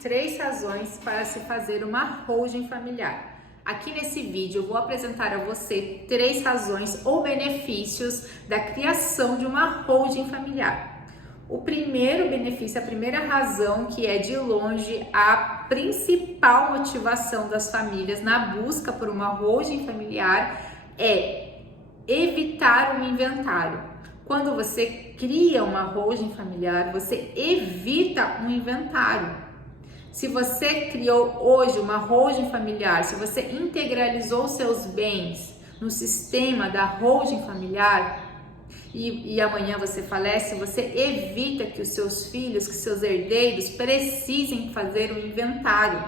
3 razões para se fazer uma holding familiar. Aqui nesse vídeo eu vou apresentar a você 3 razões ou benefícios da criação de uma holding familiar. O primeiro benefício, a primeira razão, que é de longe a principal motivação das famílias na busca por uma holding familiar, é evitar um inventário. Quando você cria uma holding familiar, você evita um inventário. Se você criou hoje uma holding familiar, se você integralizou seus bens no sistema da holding familiar e amanhã você falece, você evita que os seus filhos, que seus herdeiros precisem fazer um inventário.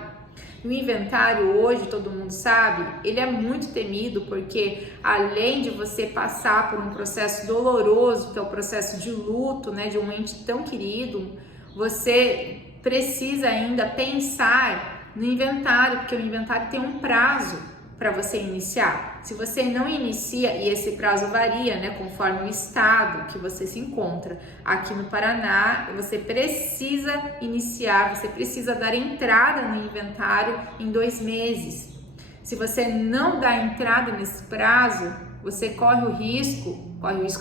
O inventário hoje, todo mundo sabe, ele é muito temido porque além de você passar por um processo doloroso, que é o processo de luto, né, de um ente tão querido, você precisa ainda pensar no inventário, porque o inventário tem um prazo para você iniciar. Se você não inicia, e esse prazo varia, né, conforme o estado que você se encontra. Aqui no Paraná, você precisa iniciar, você precisa dar entrada no inventário em 2 meses. Se você não dá entrada nesse prazo, você corre o risco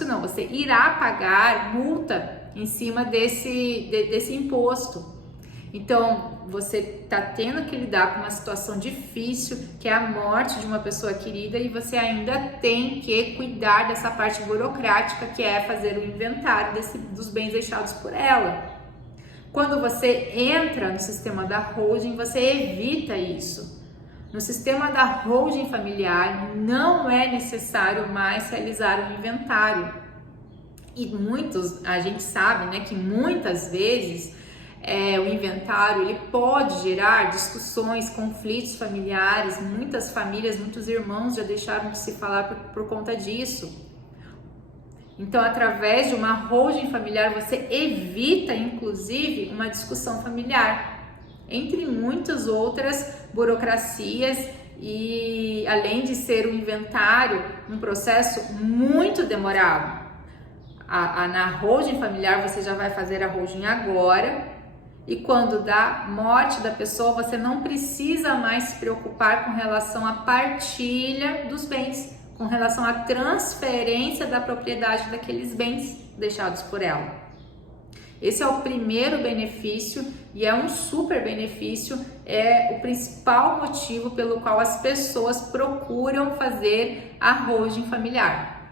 não, você irá pagar multa em cima desse imposto. Então, você está tendo que lidar com uma situação difícil, que é a morte de uma pessoa querida, e você ainda tem que cuidar dessa parte burocrática, que é fazer o inventário dos bens deixados por ela. Quando você entra no sistema da holding, você evita isso. No sistema da holding familiar, não é necessário mais realizar um inventário. E a gente sabe, né, que muitas vezes o inventário ele pode gerar discussões, conflitos familiares. Muitas famílias, muitos irmãos já deixaram de se falar por conta disso. Então, através de uma holding familiar, você evita, inclusive, uma discussão familiar, entre muitas outras burocracias. E além de ser um inventário, um processo muito demorado. Na holding familiar, você já vai fazer a holding agora. E quando dá morte da pessoa, você não precisa mais se preocupar com relação à partilha dos bens, com relação à transferência da propriedade daqueles bens deixados por ela. Esse é o primeiro benefício e é um super benefício, é o principal motivo pelo qual as pessoas procuram fazer a holding familiar.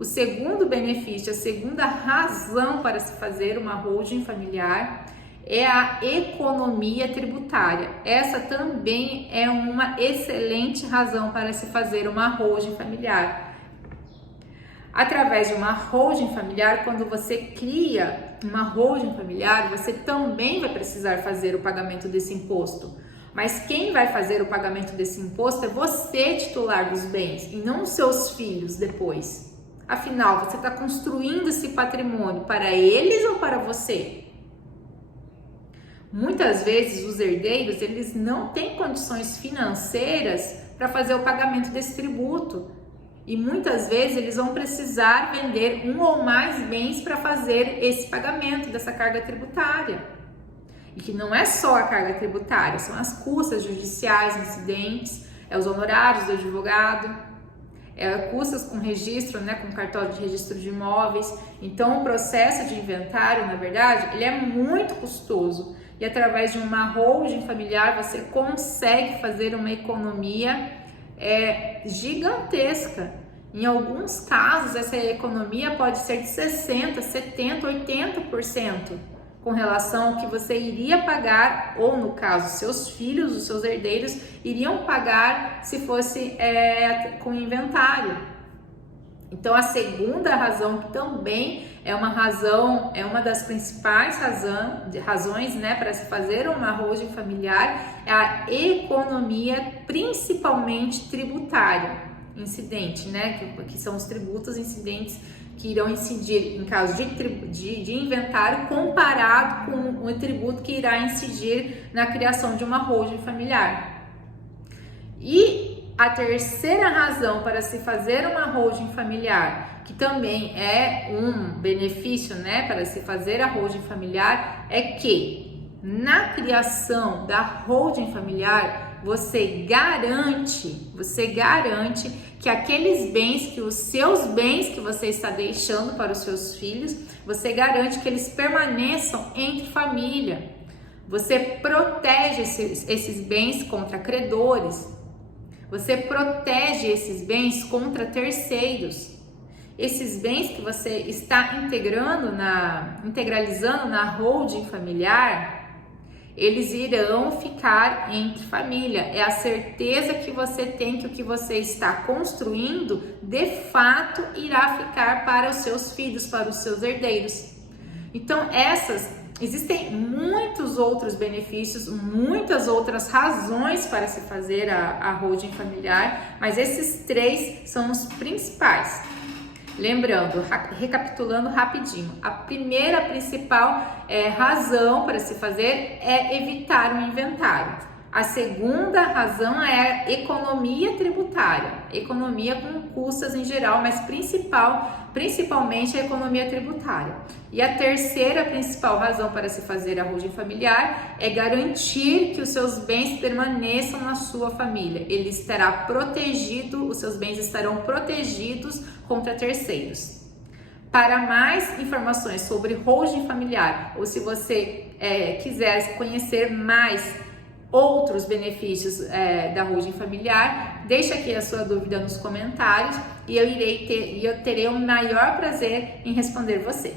O segundo benefício, a segunda razão para se fazer uma holding familiar é a economia tributária. Essa também é uma excelente razão para se fazer uma holding familiar. Através de uma holding familiar, quando você cria uma holding familiar, você também vai precisar fazer o pagamento desse imposto. Mas quem vai fazer o pagamento desse imposto é você, titular dos bens, e não os seus filhos depois. Afinal, você está construindo esse patrimônio para eles ou para você? Muitas vezes os herdeiros, eles não têm condições financeiras para fazer o pagamento desse tributo. E muitas vezes eles vão precisar vender um ou mais bens para fazer esse pagamento dessa carga tributária. E que não é só a carga tributária, são as custas judiciais, incidentes, os honorários do advogado, custas com registro, né, com cartório de registro de imóveis. Então o processo de inventário, na verdade, ele é muito custoso. E através de uma holding familiar você consegue fazer uma economia gigantesca. Em alguns casos essa economia pode ser de 60%, 70%, 80% com relação ao que você iria pagar, ou no caso seus filhos, os seus herdeiros iriam pagar se fosse com inventário. Então a segunda razão, que também é uma das principais razões, né, para se fazer uma holding familiar, é a economia, principalmente tributária, incidente, né, que são os tributos incidentes que irão incidir em caso de inventário, comparado com o tributo que irá incidir na criação de uma holding familiar. E a terceira razão para se fazer uma holding familiar, que também é um benefício, né, para se fazer a holding familiar, é que Na criação da holding familiar, você garante que aqueles bens, que os seus bens que você está deixando para os seus filhos, você garante que eles permaneçam entre família. Você protege esses bens contra credores. Você protege esses bens contra terceiros. Esses bens que você está integralizando na holding familiar, eles irão ficar entre família. É a certeza que você tem que o que você está construindo, de fato, irá ficar para os seus filhos, para os seus herdeiros. Então, existem muitos outros benefícios, muitas outras razões para se fazer a holding familiar, mas esses 3 são os principais. Lembrando, recapitulando rapidinho, a primeira principal razão para se fazer é evitar um inventário. A segunda razão é a economia tributária, economia com custas em geral, mas principalmente a economia tributária. E a terceira principal razão para se fazer a holding familiar é garantir que os seus bens permaneçam na sua família. Ele estará protegido, os seus bens estarão protegidos contra terceiros. Para mais informações sobre holding familiar, ou se você quiser conhecer mais outros benefícios da holding familiar, deixa aqui a sua dúvida nos comentários e eu terei o maior prazer em responder você.